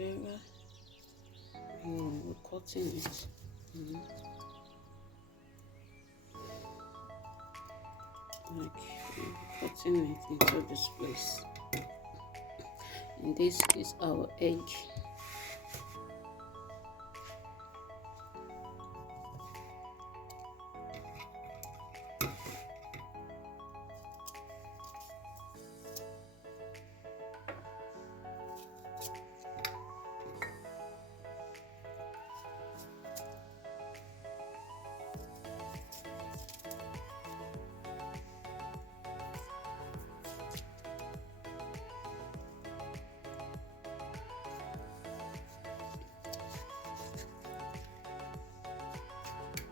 vera. We're cutting it. Like cutting it into this place. And this is our egg.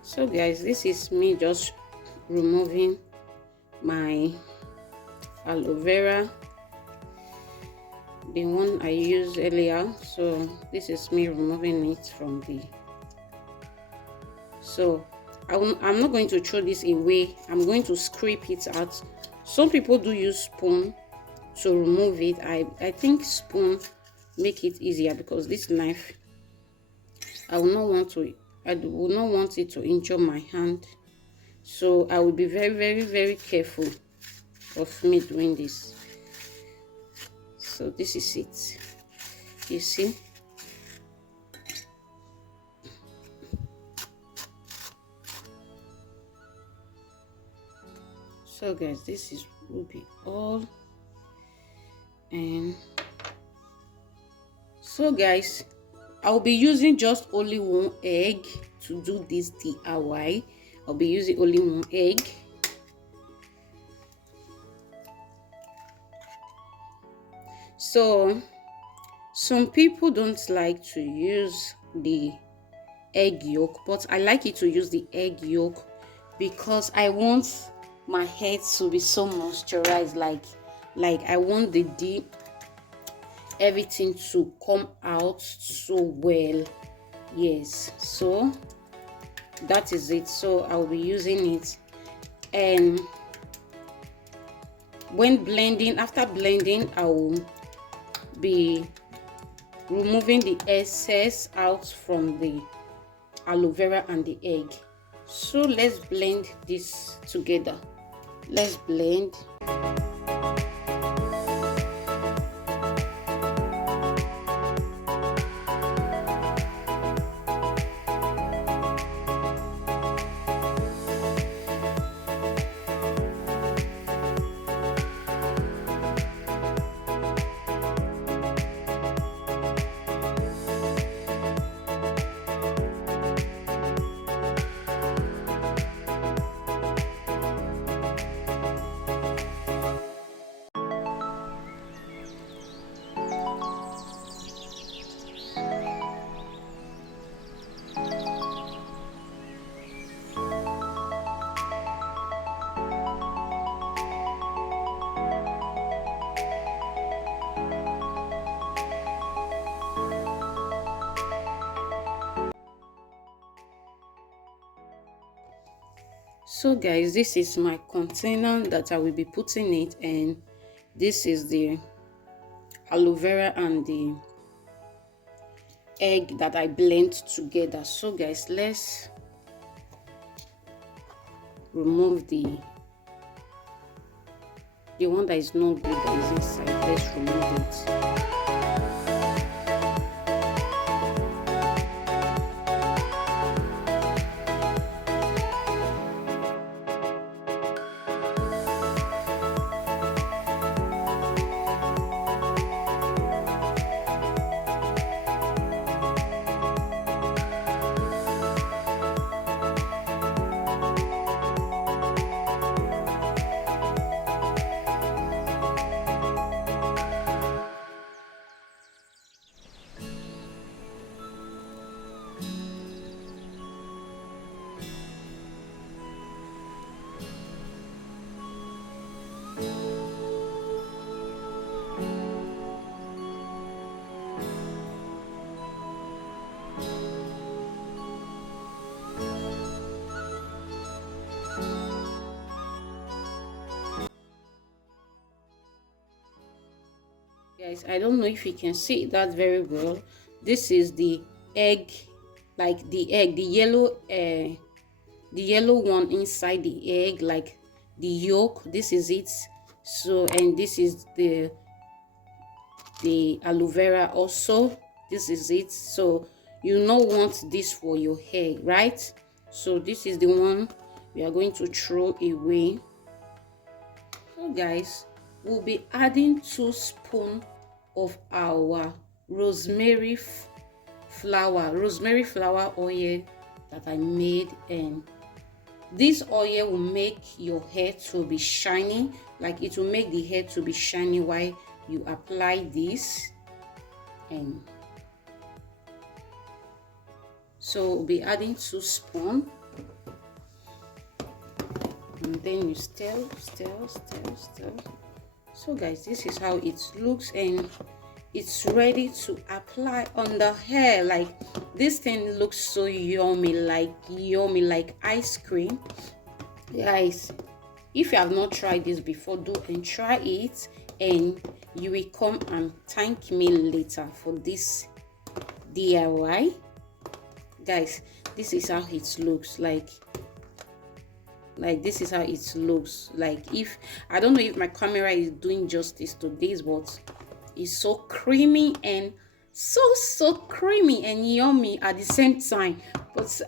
So guys, this is me just removing my aloe vera, the one I used earlier. So this is me removing it from the, so I'm not going to throw this away. I'm going to scrape it out. Some people do use spoon to remove it. I think spoon make it easier, because this knife, I will not want it to injure my hand, so I will be very careful of me doing this. So this is it, you see. So guys, this will be all. And so guys, I'll be using just only one egg to do this DIY. I'll be using only one egg. So some people don't like to use the egg yolk, but I like it to use the egg yolk because I want my hair to be so moisturized, like I want the everything to come out so well. Yes, so that is it. So I'll be using it, and when blending, after blending, I will be removing the excess out from the aloe vera and the egg. So let's blend this together. Let's blend. So guys, this is my container that I will be putting it, and this is the aloe vera and the egg that I blend together. So guys, let's remove the one that is not good that is inside. Let's remove it. Guys, I don't know if you can see that very well. This is the egg, like the egg, the yellow one inside the egg, like the yolk. This is it. So, and this is the aloe vera also. This is it. So you don't want this for your hair, right? So this is the one we are going to throw away. So guys, we'll be adding 2 spoons of our rosemary flower oil that I made, and this oil will make your hair to be shiny, like it will make the hair to be shiny while you apply this. And so we'll be adding 2 spoons, and then you stir. So guys, this is how it looks, and it's ready to apply on the hair. Like, this thing looks so yummy, like ice cream. Guys, if you have not tried this before, do and try it, and you will come and thank me later for this DIY. Guys, this is how it looks like. This is how it looks like. If I don't know if my camera is doing justice to this, but it's so creamy and so creamy and yummy at the same time. But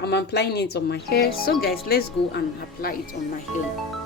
I'm applying it on my hair. So guys, let's go and apply it on my hair.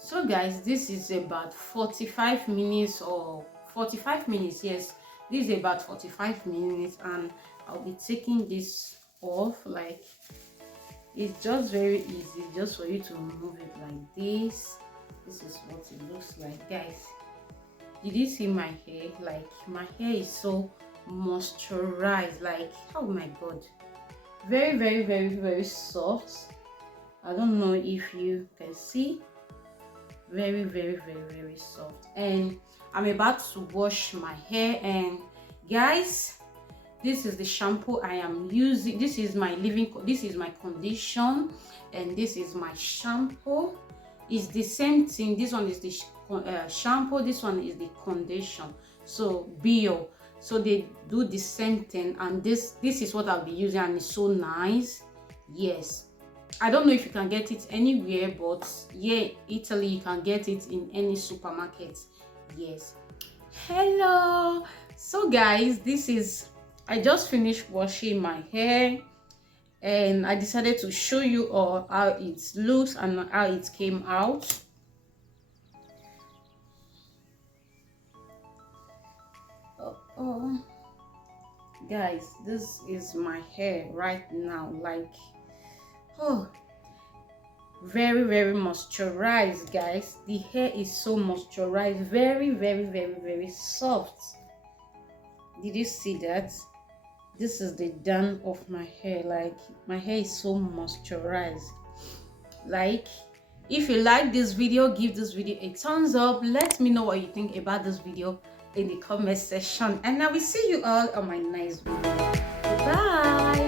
So guys, this is about 45 minutes or 45 minutes. Yes, this is about 45 minutes, and I'll be taking this off. Like, it's just very easy, just for you to remove it like this. This is what it looks like. Guys, did you see my hair? Like, my hair is so moisturized. Like, oh my god, very soft. I don't know if you can see. Very soft. And I'm about to wash my hair. And guys, this is the shampoo I am using. This is my condition, and this is my shampoo. It's the same thing. This one is the shampoo, this one is the condition. So bio, so they do the same thing, and this is what I'll be using, and it's so nice. Yes, I don't know if you can get it anywhere, but yeah, Italy, you can get it in any supermarket. Yes. Hello. So guys, I just finished washing my hair, and I decided to show you all how it looks and how it came out. Oh, guys, this is my hair right now. Like, oh, very, very moisturized, guys. The hair is so moisturized, very, very, very, very soft. Did you see that? This is the done of my hair. Like, my hair is so moisturized. Like, if you like this video, give this video a thumbs up. Let me know what you think about this video in the comment section, and I will see you all on my next video. Bye.